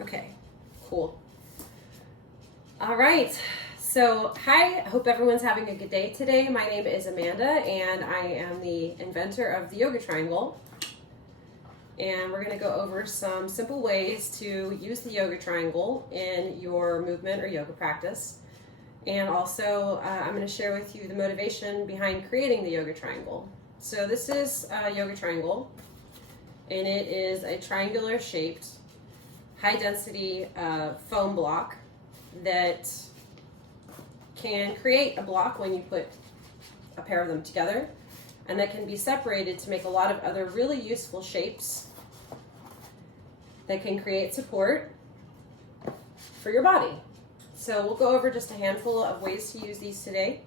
Okay, cool. All right. So, hi, I hope everyone's having a good day today. My name is Amanda, and I am the inventor of the Yoga Triangle. And we're going to go over some simple ways to use the Yoga Triangle in your movement or yoga practice. And also, I'm going to share with you the motivation behind creating the Yoga Triangle. So this is a Yoga Triangle, and it is a triangular shaped, high density foam block that can create a block when you put a pair of them together, and that can be separated to make a lot of other really useful shapes that can create support for your body. So we'll go over just a handful of ways to use these today,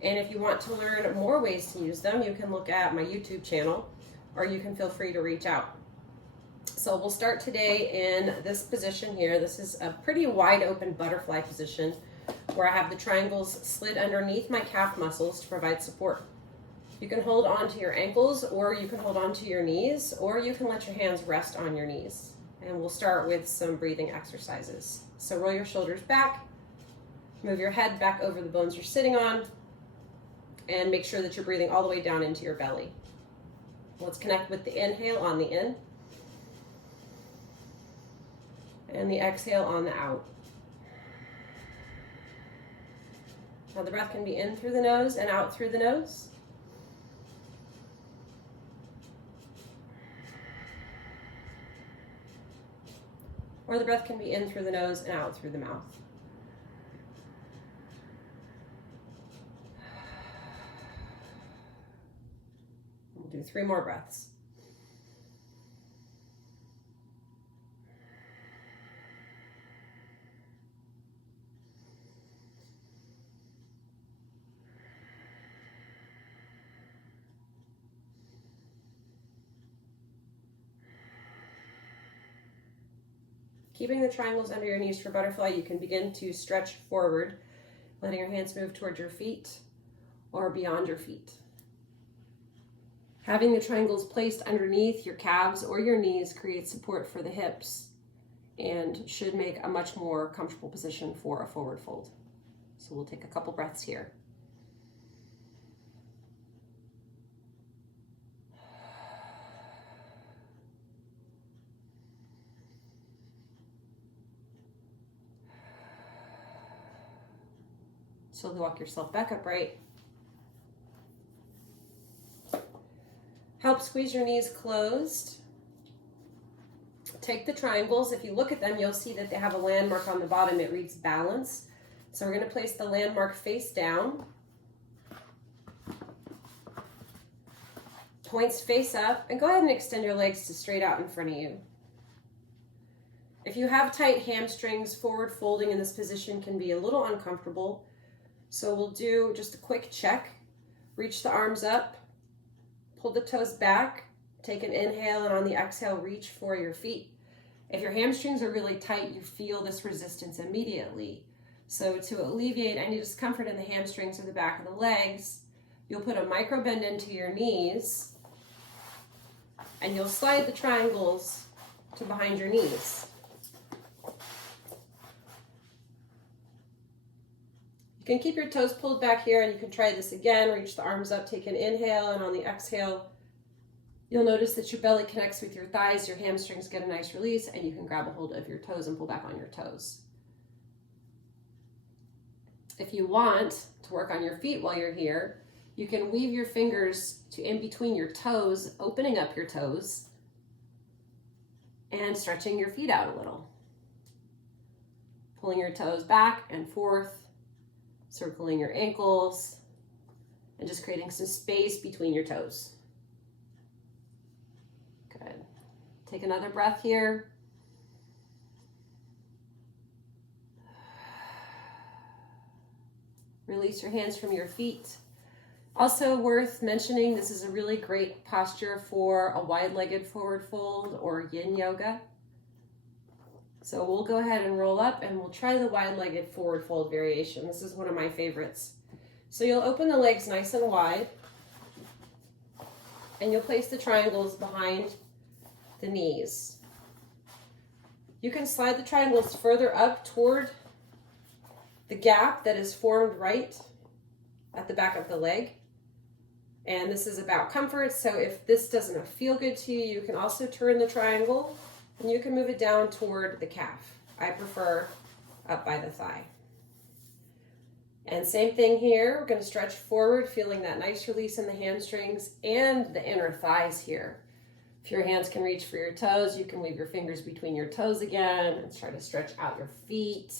and if you want to learn more ways to use them, you can look at my YouTube channel, or you can feel free to reach out. So we'll start today in this position here. This is a pretty wide open butterfly position where I have the triangles slid underneath my calf muscles to provide support. You can hold on to your ankles, or you can hold on to your knees, or you can let your hands rest on your knees. And we'll start with some breathing exercises. So roll your shoulders back, move your head back over the bones you're sitting on, and make sure that you're breathing all the way down into your belly. Let's connect with the inhale on the in, and the exhale on the out. Now the breath can be in through the nose and out through the nose. Or the breath can be in through the nose and out through the mouth. We'll do 3 more breaths. Keeping the triangles under your knees for butterfly, you can begin to stretch forward, letting your hands move toward your feet or beyond your feet. Having the triangles placed underneath your calves or your knees creates support for the hips and should make a much more comfortable position for a forward fold. So we'll take a couple breaths here. Slowly walk yourself back upright. Help squeeze your knees closed. Take the triangles. If you look at them, you'll see that they have a landmark on the bottom. It reads balance. So we're going to place the landmark face down. Points face up. And go ahead and extend your legs to straight out in front of you. If you have tight hamstrings, forward folding in this position can be a little uncomfortable. So we'll do just a quick check. Reach the arms up, pull the toes back, take an inhale, and on the exhale, reach for your feet. If your hamstrings are really tight, you feel this resistance immediately. So to alleviate any discomfort in the hamstrings or the back of the legs, you'll put a micro bend into your knees, and you'll slide the triangles to behind your knees. You can keep your toes pulled back here, and you can try this again. Reach the arms up, take an inhale, and on the exhale, you'll notice that your belly connects with your thighs, your hamstrings get a nice release, and you can grab a hold of your toes and pull back on your toes. If you want to work on your feet while you're here, you can weave your fingers to in between your toes, opening up your toes, and stretching your feet out a little. Pulling your toes back and forth, circling your ankles, and just creating some space between your toes. Good. Take another breath here. Release your hands from your feet. Also worth mentioning, this is a really great posture for a wide-legged forward fold or yin yoga. So we'll go ahead and roll up, and we'll try the wide-legged forward fold variation. This is one of my favorites. So you'll open the legs nice and wide, and you'll place the triangles behind the knees. You can slide the triangles further up toward the gap that is formed right at the back of the leg. And this is about comfort, so if this doesn't feel good to you, you can also turn the triangle and you can move it down toward the calf. I prefer up by the thigh. And same thing here, we're going to stretch forward, feeling that nice release in the hamstrings and the inner thighs here. If your hands can reach for your toes, you can leave your fingers between your toes again and try to stretch out your feet.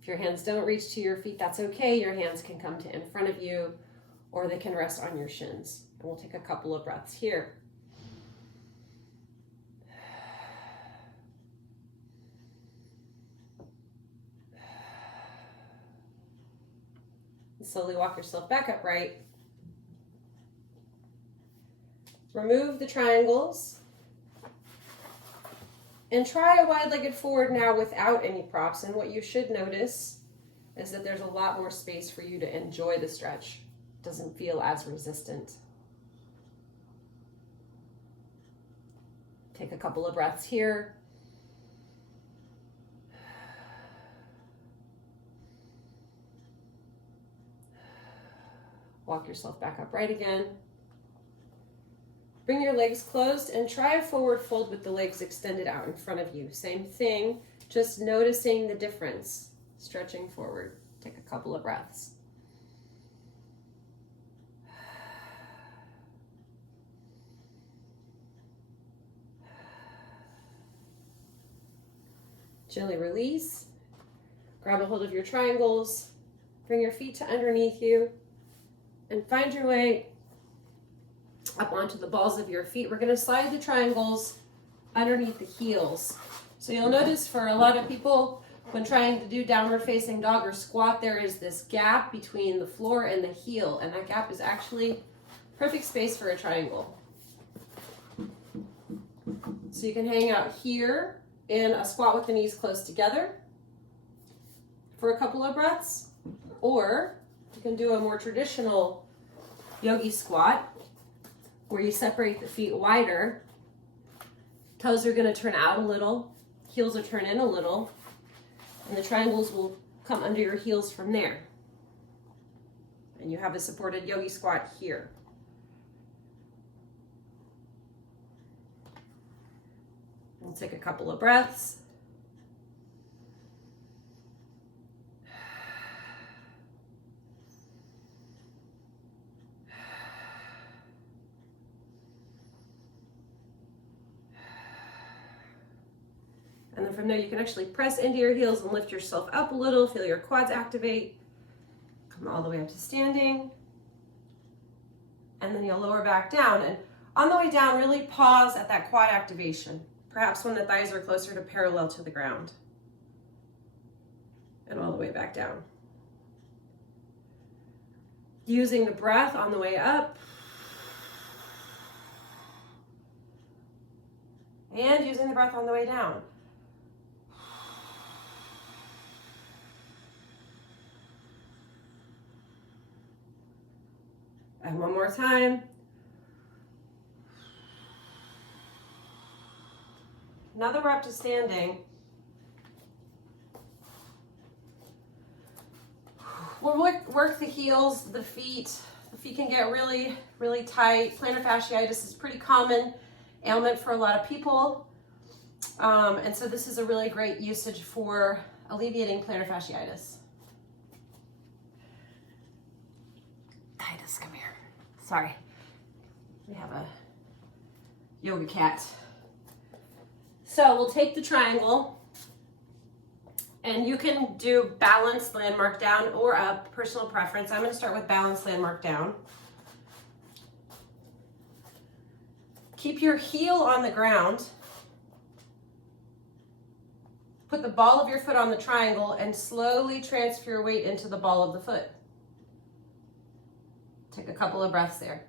If your hands don't reach to your feet, that's okay. Your hands can come to in front of you, or they can rest on your shins. And we'll take a couple of breaths here. And slowly walk yourself back upright. Remove the triangles. And try a wide-legged forward now without any props. And what you should notice is that there's a lot more space for you to enjoy the stretch. Doesn't feel as resistant. Take a couple of breaths here. Walk yourself back upright again. Bring your legs closed and try a forward fold with the legs extended out in front of you. Same thing, just noticing the difference. Stretching forward. Take a couple of breaths. Gently release. Grab a hold of your triangles. Bring your feet to underneath you. And find your way up onto the balls of your feet. We're going to slide the triangles underneath the heels. So you'll notice for a lot of people, when trying to do downward facing dog or squat, there is this gap between the floor and the heel. And that gap is actually perfect space for a triangle. So you can hang out here in a squat with the knees close together for a couple of breaths, or you can do a more traditional yogi squat where you separate the feet wider. Toes are going to turn out a little, heels will turn in a little, and the triangles will come under your heels from there. And you have a supported yogi squat here. We'll take a couple of breaths. And then from there, you can actually press into your heels and lift yourself up a little. Feel your quads activate. Come all the way up to standing. And then you'll lower back down. And on the way down, really pause at that quad activation. Perhaps when the thighs are closer to parallel to the ground. And all the way back down. Using the breath on the way up. And using the breath on the way down. And one more time. Now that we're up to standing, we'll work the heels, the feet. The feet can get really, really tight. Plantar fasciitis is a pretty common ailment for a lot of people. And so this is a really great usage for alleviating plantar fasciitis. Titus, come here. Sorry. We have a yoga cat. So we'll take the triangle, and you can do balanced landmark down or up, personal preference. I'm going to start with balanced landmark down. Keep your heel on the ground. Put the ball of your foot on the triangle and slowly transfer your weight into the ball of the foot. Take a couple of breaths there.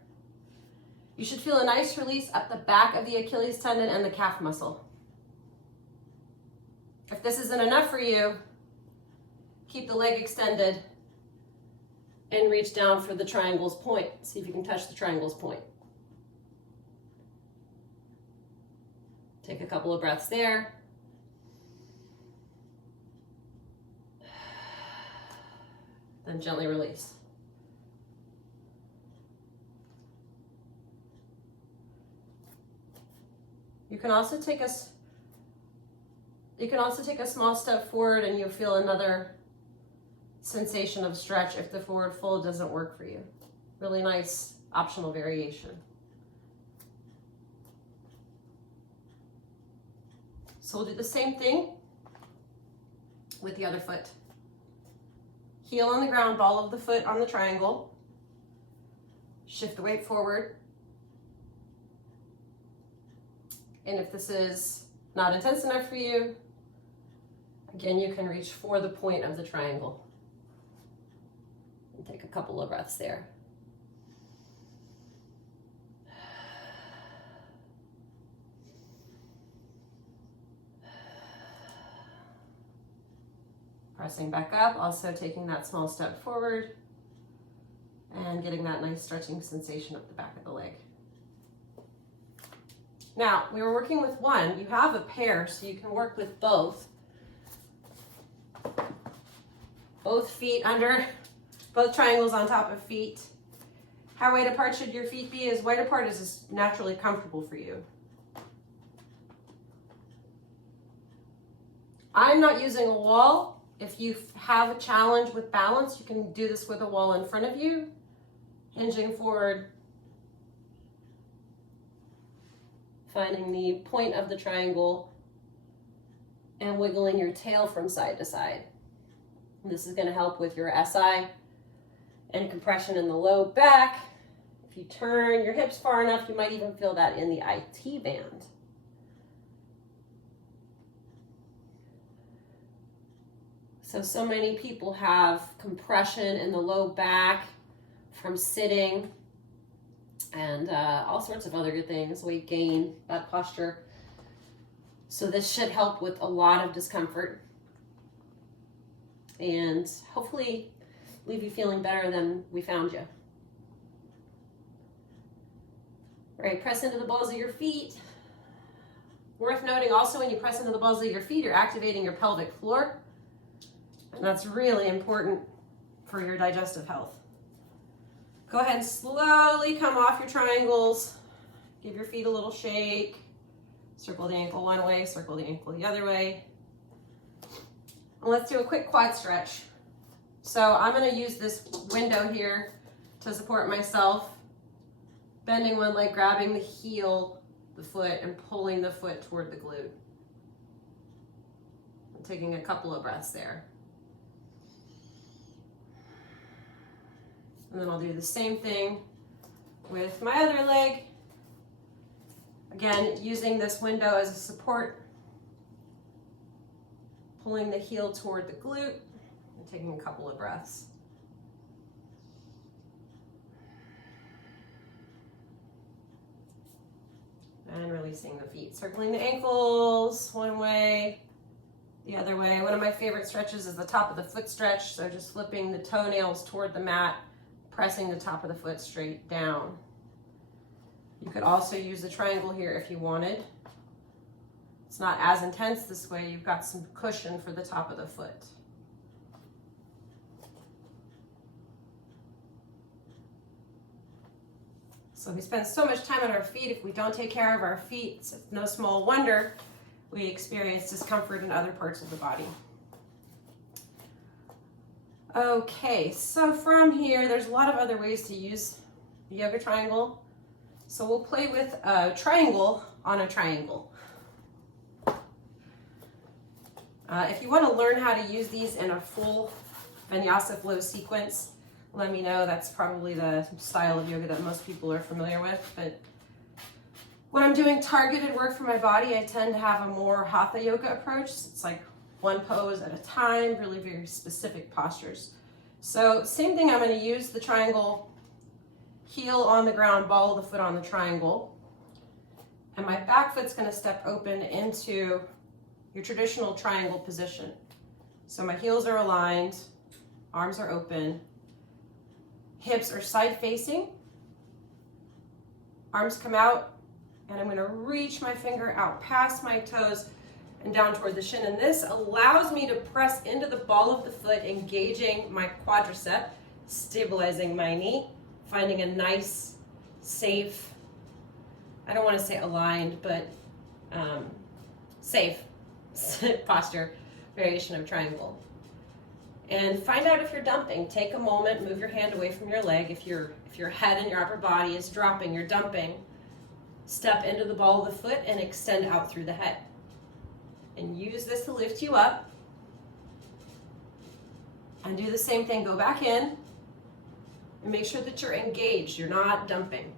You should feel a nice release up the back of the Achilles tendon and the calf muscle. If this isn't enough for you, keep the leg extended and reach down for the triangle's point. See if you can touch the triangle's point. Take a couple of breaths there. then gently release. You can also take a small step forward and you'll feel another sensation of stretch if the forward fold doesn't work for you. Really nice optional variation. So we'll do the same thing with the other foot. Heel on the ground, ball of the foot on the triangle. Shift the weight forward. And if this is not intense enough for you, again, you can reach for the point of the triangle. And take a couple of breaths there. Pressing back up, also taking that small step forward and getting that nice stretching sensation up the back of the leg. Now, we were working with one. You have a pair, so you can work with both. Both feet under, both triangles on top of feet. How wide apart should your feet be? As wide apart as is naturally comfortable for you. I'm not using a wall. If you have a challenge with balance, you can do this with a wall in front of you, hinging forward, finding the point of the triangle, and wiggling your tail from side to side. And this is going to help with your SI and compression in the low back. If you turn your hips far enough, you might even feel that in the IT band. So many people have compression in the low back from sitting and all sorts of other good things, weight gain, bad posture. So this should help with a lot of discomfort and hopefully leave you feeling better than we found you. All right, press into the balls of your feet. Worth noting also, when you press into the balls of your feet, you're activating your pelvic floor. And that's really important for your digestive health. Go ahead and slowly come off your triangles. Give your feet a little shake. Circle the ankle one way, circle the ankle the other way. And let's do a quick quad stretch. So I'm going to use this window here to support myself. Bending one leg, grabbing the heel, the foot, and pulling the foot toward the glute. I'm taking a couple of breaths there. And then I'll do the same thing with my other leg. Again, using this window as a support, pulling the heel toward the glute, and taking a couple of breaths. And releasing the feet. Circling the ankles one way, the other way. One of my favorite stretches is the top of the foot stretch. So just flipping the toenails toward the mat, pressing the top of the foot straight down. You could also use the triangle here if you wanted. It's not as intense this way. You've got some cushion for the top of the foot. So we spend so much time on our feet. If we don't take care of our feet, it's no small wonder we experience discomfort in other parts of the body. Okay, so from here, there's a lot of other ways to use the yoga triangle. So we'll play with a triangle on a triangle. If you want to learn how to use these in a full vinyasa flow sequence, let me know. That's probably the style of yoga that most people are familiar with. But when I'm doing targeted work for my body, I tend to have a more hatha yoga approach. It's like one pose at a time, really very specific postures. So same thing, I'm going to use the triangle, heel on the ground, ball of the foot on the triangle. And my back foot's going to step open into your traditional triangle position. So my heels are aligned, arms are open, hips are side facing, arms come out, and I'm going to reach my finger out past my toes, and down toward the shin. And this allows me to press into the ball of the foot, engaging my quadricep, stabilizing my knee, finding a nice, safe, I don't want to say aligned, but safe posture variation of triangle. And find out if you're dumping. Take a moment, move your hand away from your leg. If your head and your upper body is dropping, you're dumping. Step into the ball of the foot and extend out through the head. And use this to lift you up. And do the same thing. Go back in and make sure that you're engaged. You're not dumping.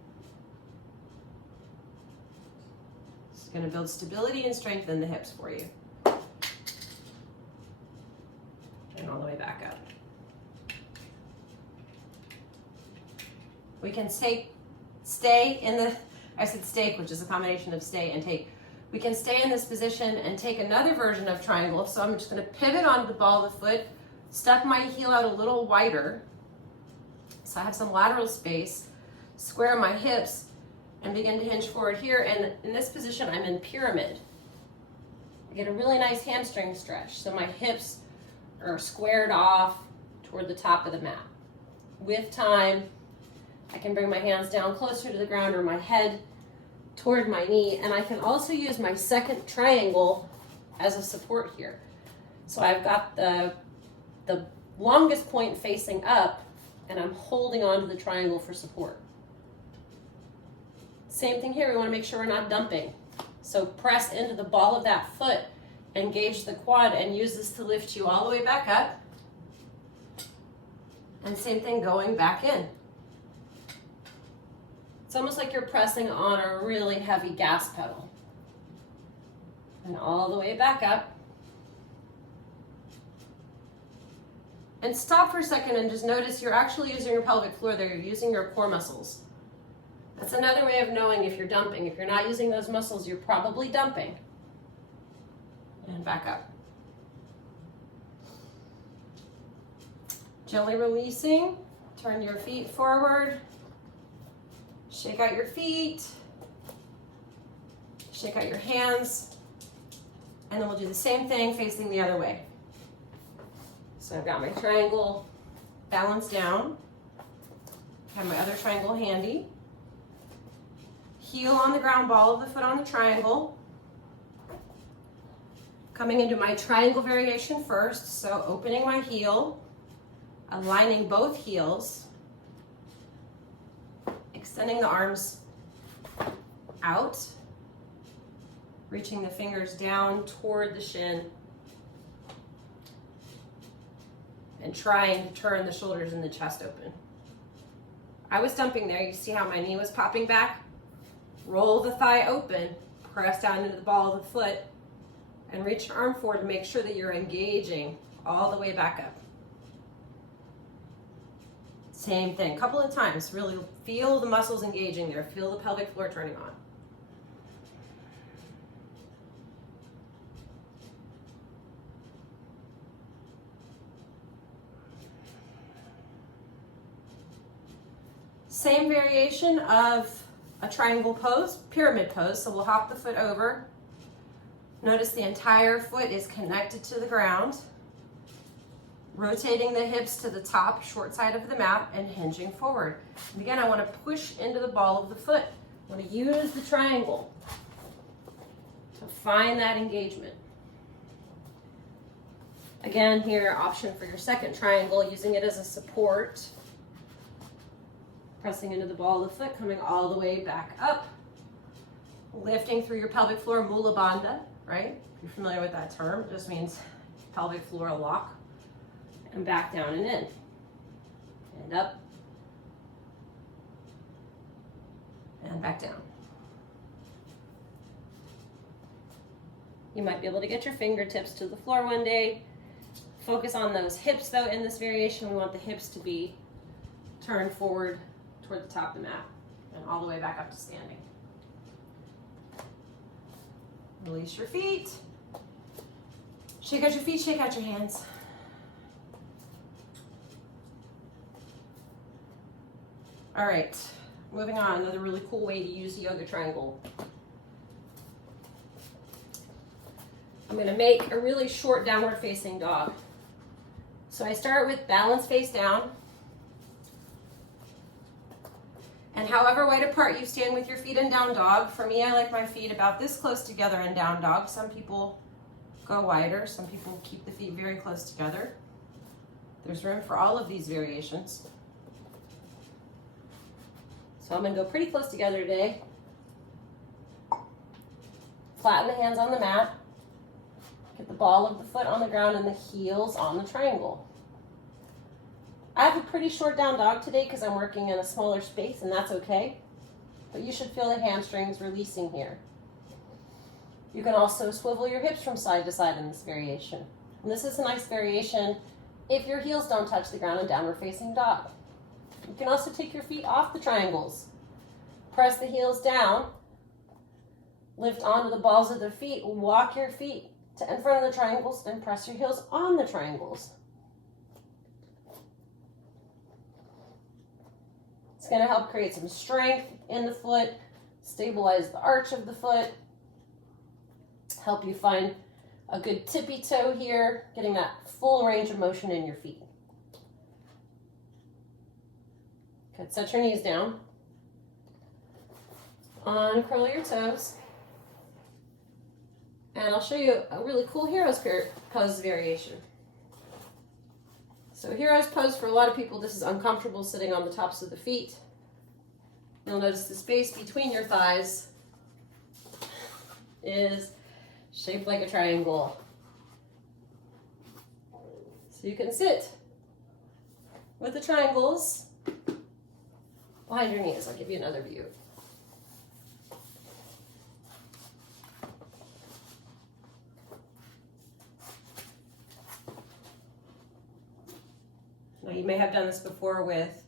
It's going to build stability and strengthen the hips for you. And all the way back up. We can stay in the, I said stake, which is a combination of stay and take. We can stay in this position and take another version of triangle. So I'm just going to pivot onto the ball of the foot, step my heel out a little wider, so I have some lateral space, square my hips, and begin to hinge forward here. And in this position, I'm in pyramid. I get a really nice hamstring stretch. So my hips are squared off toward the top of the mat. With time, I can bring my hands down closer to the ground or my head toward my knee, and I can also use my second triangle as a support here. So I've got the longest point facing up, and I'm holding on to the triangle for support. Same thing here, we want to make sure we're not dumping. So press into the ball of that foot, engage the quad, and use this to lift you all the way back up. And same thing going back in. It's almost like you're pressing on a really heavy gas pedal. And all the way back up. And stop for a second and just notice you're actually using your pelvic floor there. You're using your core muscles. That's another way of knowing if you're dumping. If you're not using those muscles, you're probably dumping. And back up. Gently releasing. Turn your feet forward. Shake out your feet. Shake out your hands. And then we'll do the same thing facing the other way. So I've got my triangle balanced down. Have my other triangle handy. Heel on the ground, ball of the foot on the triangle. Coming into my triangle variation first, so opening my heel, aligning both heels, extending the arms out, reaching the fingers down toward the shin, and trying to turn the shoulders and the chest open. I was dumping there. You see how my knee was popping back? Roll the thigh open, press down into the ball of the foot, and reach your arm forward to make sure that you're engaging all the way back up. Same thing, a couple of times. Really feel the muscles engaging there. Feel the pelvic floor turning on. Same variation of a triangle pose, pyramid pose. So we'll hop the foot over. Notice the entire foot is connected to the ground. Rotating the hips to the top, short side of the mat, and hinging forward. And again, I want to push into the ball of the foot. I want to use the triangle to find that engagement. Again, here, option for your second triangle, using it as a support. Pressing into the ball of the foot, coming all the way back up. Lifting through your pelvic floor, mula bandha, right? If you're familiar with that term, it just means pelvic floor lock. And back down and in. And up. And back down. You might be able to get your fingertips to the floor one day. Focus on those hips though. In this variation, we want the hips to be turned forward toward the top of the mat and all the way back up to standing. Release your feet. Shake out your feet, shake out your hands. All right, moving on, another really cool way to use the yoga triangle. I'm gonna make a really short downward facing dog. So I start with balance face down. And however wide apart you stand with your feet in down dog, for me, I like my feet about this close together in down dog. Some people go wider, some people keep the feet very close together. There's room for all of these variations. So I'm gonna go pretty close together today. Flatten the hands on the mat. Get the ball of the foot on the ground and the heels on the triangle. I have a pretty short down dog today because I'm working in a smaller space, and that's okay. But you should feel the hamstrings releasing here. You can also swivel your hips from side to side in this variation. And this is a nice variation if your heels don't touch the ground in downward facing dog. You can also take your feet off the triangles. Press the heels down. Lift onto the balls of the feet. Walk your feet to in front of the triangles and press your heels on the triangles. It's going to help create some strength in the foot, stabilize the arch of the foot, help you find a good tippy toe here, getting that full range of motion in your feet. Good, set your knees down. Uncurl your toes. And I'll show you a really cool hero's pose variation. So hero's pose, for a lot of people, this is uncomfortable sitting on the tops of the feet. You'll notice the space between your thighs is shaped like a triangle. So you can sit with the triangles behind your knees. I'll give you another view. Now, you may have done this before with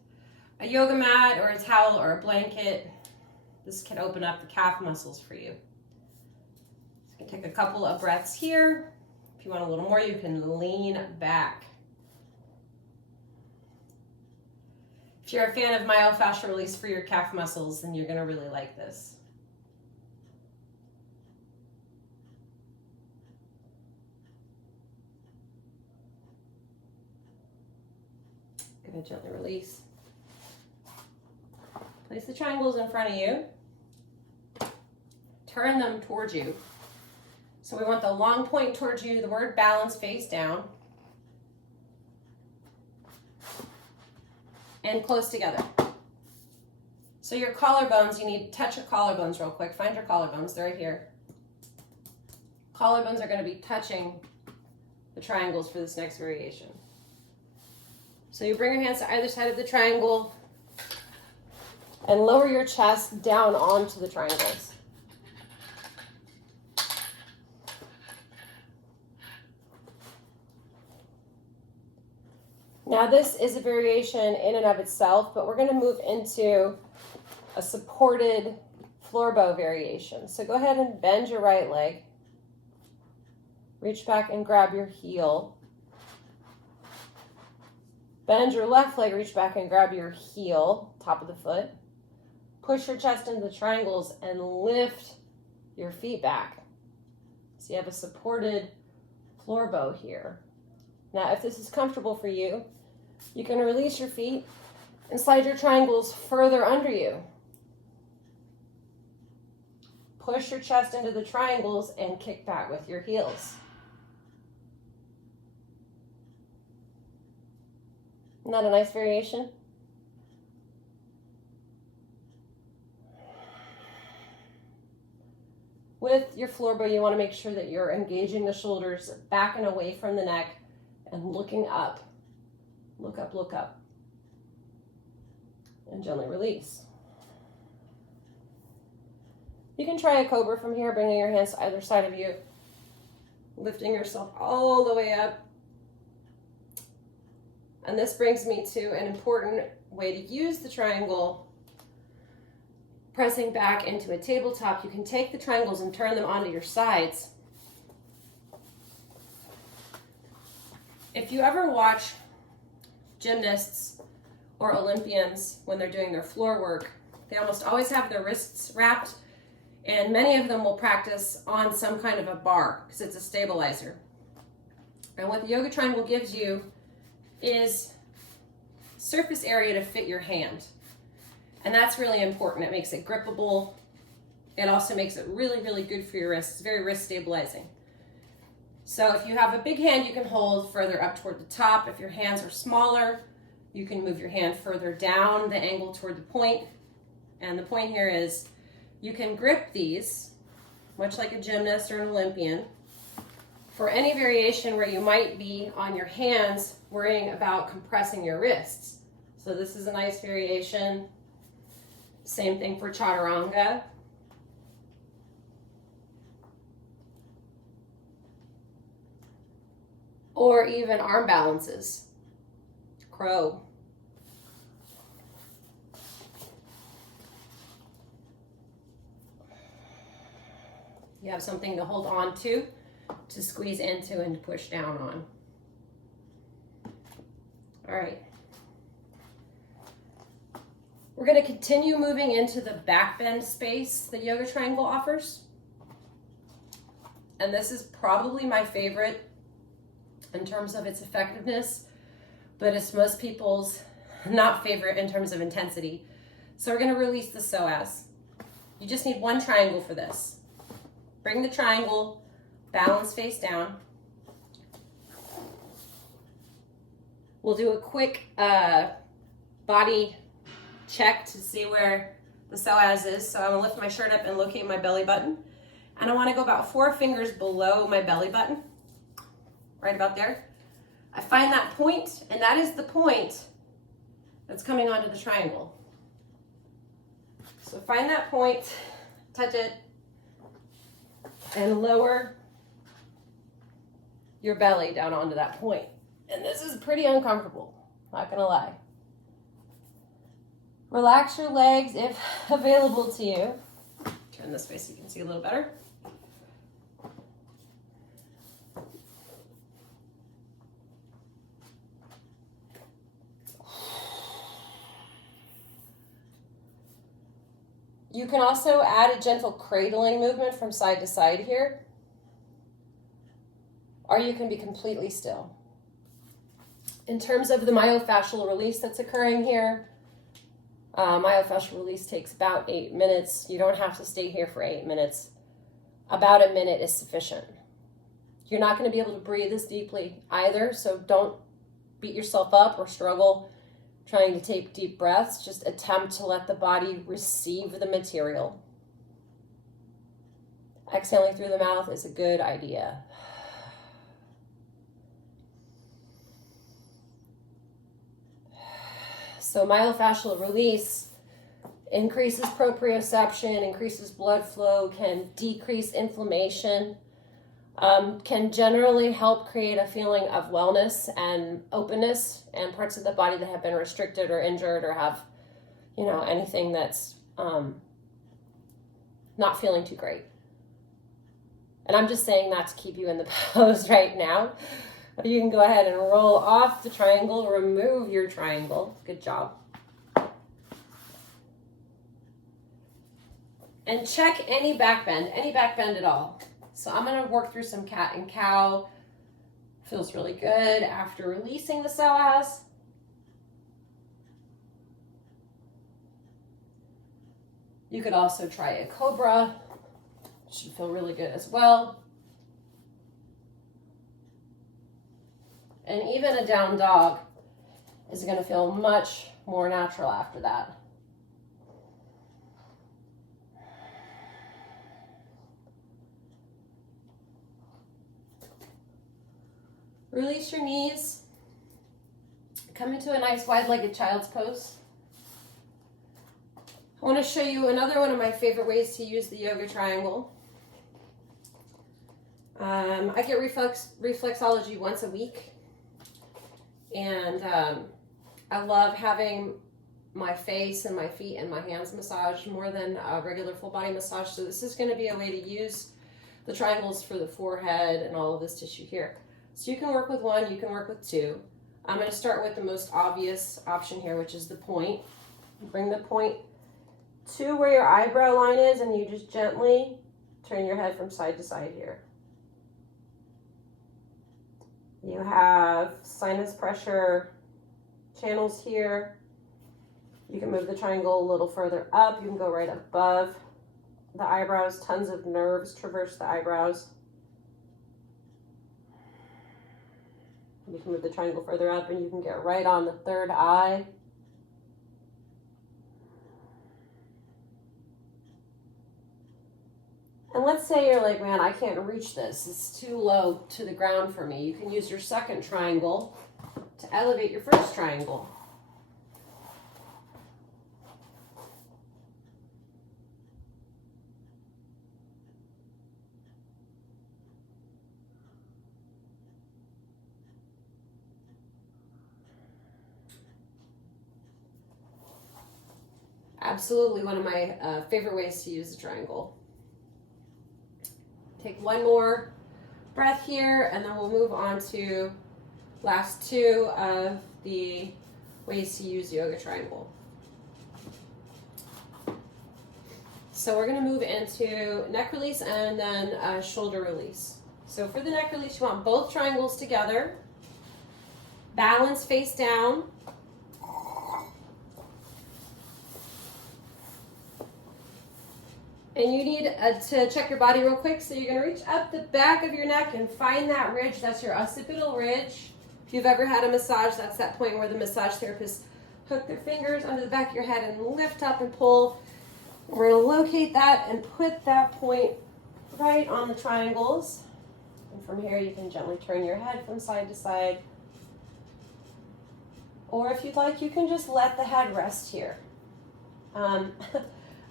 a yoga mat or a towel or a blanket. This can open up the calf muscles for you. So you can take a couple of breaths here. If you want a little more, you can lean back. If you're a fan of myofascial release for your calf muscles, then you're going to really like this. Going to gently release. Place the triangles in front of you. Turn them towards you. So we want the long point towards you, the word balance face down. And close together. So your collarbones, you need to touch your collarbones real quick. Find your collarbones, they're right here. Collarbones are going to be touching the triangles for this next variation. So you bring your hands to either side of the triangle and lower your chest down onto the triangles. Now this is a variation in and of itself, but we're going to move into a supported floor bow variation. So go ahead and bend your right leg. Reach back and grab your heel. Bend your left leg, reach back and grab your heel, top of the foot. Push your chest into the triangles and lift your feet back. So you have a supported floor bow here. Now, if this is comfortable for you, you can release your feet and slide your triangles further under you. Push your chest into the triangles and kick back with your heels. Isn't that a nice variation? With your floor bow, you want to make sure that you're engaging the shoulders back and away from the neck and looking up. Look up, look up. And gently release. You can try a cobra from here, bringing your hands to either side of you, lifting yourself all the way up. And this brings me to an important way to use the triangle. Pressing back into a tabletop, you can take the triangles and turn them onto your sides. If you ever watch gymnasts or Olympians when they're doing their floor work, they almost always have their wrists wrapped And many of them will practice on some kind of a bar because it's a stabilizer. And what the yoga triangle gives you is surface area to fit your hand. And that's really important. It makes it grippable. It also makes it really, really good for your wrists. It's very wrist stabilizing. So if you have a big hand, you can hold further up toward the top. If your hands are smaller, you can move your hand further down the angle toward the point. And the point here is you can grip these, much like a gymnast or an Olympian, for any variation where you might be on your hands worrying about compressing your wrists. So this is a nice variation. Same thing for chaturanga. Or even arm balances. Crow. You have something to hold on to squeeze into and push down on. All right. We're going to continue moving into the back bend space the yoga triangle offers. And this is probably my favorite in terms of its effectiveness, but it's most people's not favorite in terms of intensity. So we're going to release the psoas. You just need one triangle for this. Bring the triangle, balance face down. We'll do a quick body check to see where the psoas is. So I'm gonna lift my shirt up and locate my belly button. And I wanna go about 4 fingers below my belly button, right about there. I find that point, and that is the point that's coming onto the triangle. So find that point, touch it, and lower your belly down onto that point. And this is pretty uncomfortable, not gonna lie. Relax your legs if available to you. Turn this way so you can see a little better. You can also add a gentle cradling movement from side to side here, or you can be completely still. In terms of the myofascial release that's occurring here, myofascial release takes about 8 minutes. You don't have to stay here for 8 minutes. About a minute is sufficient. You're not going to be able to breathe as deeply either, so don't beat yourself up or struggle trying to take deep breaths. Just attempt to let the body receive the material. Exhaling through the mouth is a good idea. So myofascial release increases proprioception, increases blood flow, can decrease inflammation, can generally help create a feeling of wellness and openness and parts of the body that have been restricted or injured or have, anything that's not feeling too great. And I'm just saying that to keep you in the pose right now. You can go ahead and roll off the triangle, remove your triangle. Good job. And check any back bend at all. So I'm going to work through some cat and cow. Feels really good after releasing the psoas. You could also try a cobra. Should feel really good as well. And even a down dog is going to feel much more natural after that. Release your knees. Come into a nice wide-legged child's pose. I want to show you another one of my favorite ways to use the yoga triangle. I get reflexology once a week. And I love having my face and my feet and my hands massaged more than a regular full body massage. So this is going to be a way to use the triangles for the forehead and all of this tissue here. So you can work with one, you can work with two. I'm going to start with the most obvious option here, which is the point. Bring the point to where your eyebrow line is, and you just gently turn your head from side to side here. You have sinus pressure channels here. You can move the triangle a little further up. You can go right above the eyebrows. Tons of nerves traverse the eyebrows. You can move the triangle further up and you can get right on the third eye. And let's say you're like, man, I can't reach this. It's too low to the ground for me. You can use your second triangle to elevate your first triangle. Absolutely one of my favorite ways to use the triangle. Take one more breath here, and then we'll move on to last two of the ways to use yoga triangle. So we're going to move into neck release and then shoulder release. So for the neck release, you want both triangles together, balance face down. And you need to check your body real quick. So you're going to reach up the back of your neck and find that ridge. That's your occipital ridge. If you've ever had a massage, that's that point where the massage therapists hook their fingers under the back of your head and lift up and pull. We're going to locate that and put that point right on the triangles. And from here, you can gently turn your head from side to side. Or if you'd like, you can just let the head rest here.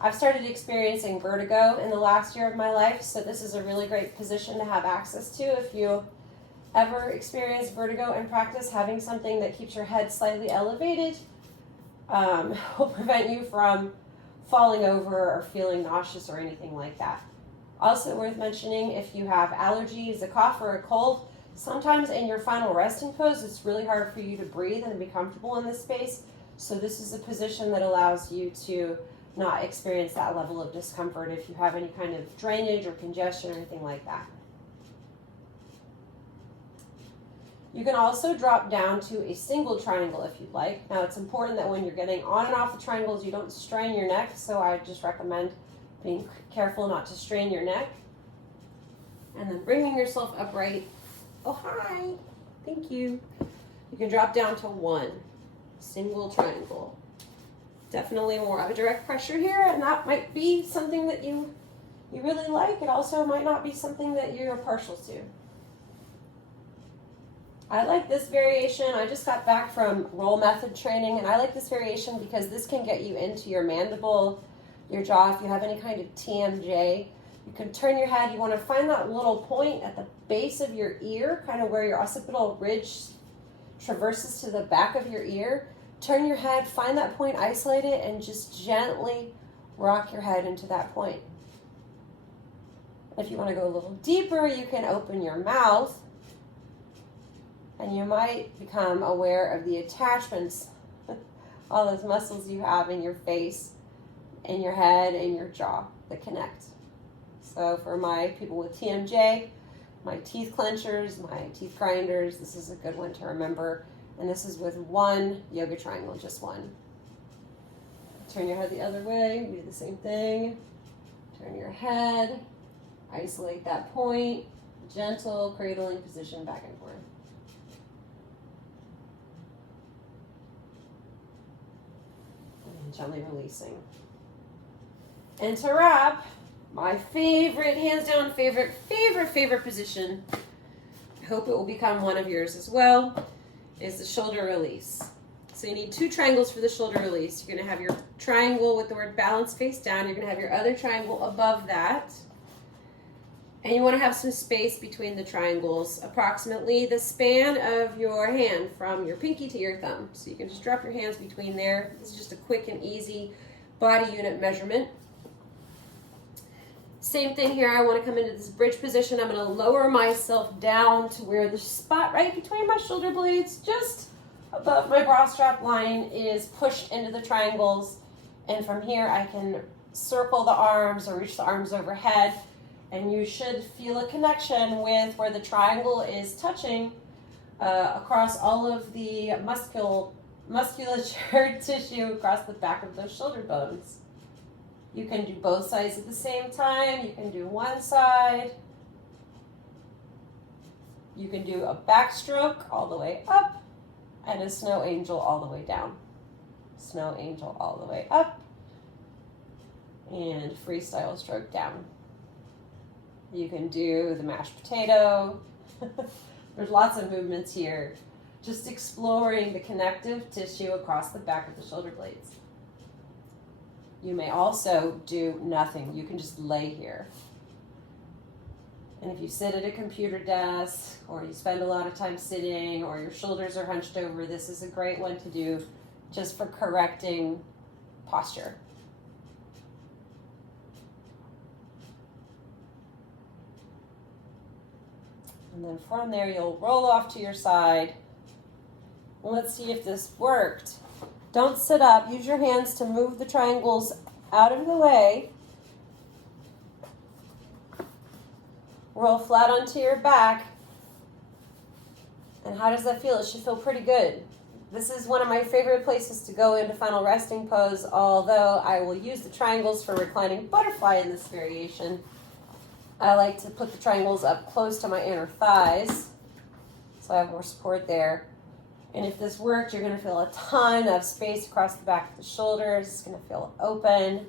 I've started experiencing vertigo in the last year of my life, so this is a really great position to have access to. If you ever experience vertigo in practice, having something that keeps your head slightly elevated will prevent you from falling over or feeling nauseous or anything like that. Also worth mentioning, if you have allergies, a cough, or a cold, sometimes in your final resting pose, it's really hard for you to breathe and be comfortable in this space. So this is a position that allows you to not experience that level of discomfort if you have any kind of drainage or congestion or anything like that. You can also drop down to a single triangle if you'd like. Now it's important that when you're getting on and off the triangles, you don't strain your neck, so I just recommend being careful not to strain your neck. And then bringing yourself upright. Oh, hi. Thank you. You can drop down to one single triangle. Definitely more of a direct pressure here, and that might be something that you really like. It also might not be something that you're partial to. I like this variation. I just got back from roll method training, and I like this variation because this can get you into your mandible, your jaw. If you have any kind of TMJ, you can turn your head. You want to find that little point at the base of your ear, kind of where your occipital ridge traverses to the back of your ear. Turn your head, find that point, isolate it, and just gently rock your head into that point. If you want to go a little deeper, you can open your mouth, and you might become aware of the attachments, all those muscles you have in your face, in your head, and your jaw that connect. So for my people with TMJ, my teeth clenchers, my teeth grinders, this is a good one to remember. And this is with one yoga triangle, just one. Turn your head the other way, we do the same thing. Turn your head, isolate that point, gentle cradling position back and forth. And gently releasing. And to wrap, my favorite, hands down favorite position, I hope it will become one of yours as well, is the shoulder release. So you need two triangles for the shoulder release. You're going to have your triangle with the word balance face down. You're going to have your other triangle above that. And you want to have some space between the triangles, approximately the span of your hand from your pinky to your thumb. So you can just drop your hands between there. This is just a quick and easy body unit measurement. Same thing here. I want to come into this bridge position. I'm going to lower myself down to where the spot right between my shoulder blades, just above my bra strap line, is pushed into the triangles. And from here, I can circle the arms or reach the arms overhead, and you should feel a connection with where the triangle is touching across all of the musculature tissue across the back of those shoulder bones. You can do both sides at the same time. You can do one side. You can do a backstroke all the way up and a snow angel all the way down. Snow angel all the way up and freestyle stroke down. You can do the mashed potato. There's lots of movements here. Just exploring the connective tissue across the back of the shoulder blades. You may also do nothing. You can just lay here. And if you sit at a computer desk, or you spend a lot of time sitting, or your shoulders are hunched over, this is a great one to do just for correcting posture. And then from there, you'll roll off to your side. Let's see if this worked. Don't sit up. Use your hands to move the triangles out of the way. Roll flat onto your back. And how does that feel? It should feel pretty good. This is one of my favorite places to go into final resting pose, although I will use the triangles for reclining butterfly in this variation. I like to put the triangles up close to my inner thighs, so I have more support there. And if this worked, you're going to feel a ton of space across the back of the shoulders. It's going to feel open,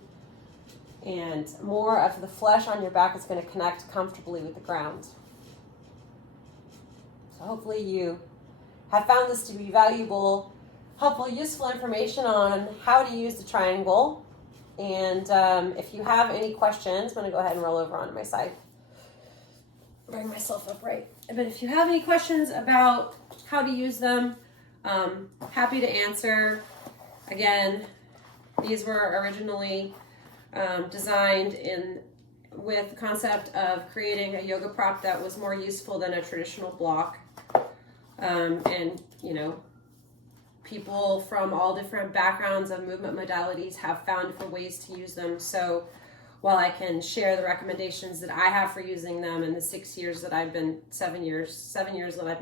and more of the flesh on your back is going to connect comfortably with the ground. So hopefully you have found this to be valuable, helpful, useful information on how to use the triangle. And if you have any questions, I'm going to go ahead and roll over onto my side. Bring myself upright. But if you have any questions about how to use them, happy to answer. Again, these were originally designed with the concept of creating a yoga prop that was more useful than a traditional block. And, you know, people from all different backgrounds of movement modalities have found different ways to use them. So while I can share the recommendations that I have for using them in the 7 years that I've been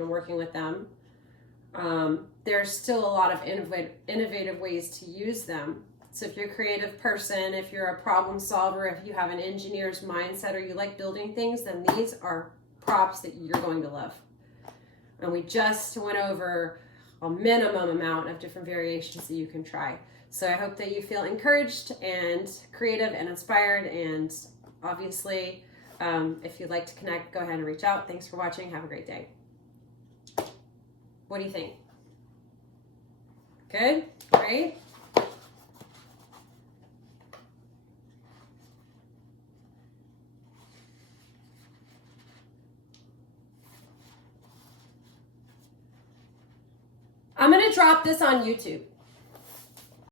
working with them, there's still a lot of innovative ways to use them. So if you're a creative person, if you're a problem solver, if you have an engineer's mindset, or you like building things, then these are props that you're going to love. And we just went over a minimum amount of different variations that you can try. So I hope that you feel encouraged and creative and inspired. And obviously, if you'd like to connect, go ahead and reach out. Thanks for watching. Have a great day. What do you think? Good? Great? I'm going to drop this on YouTube.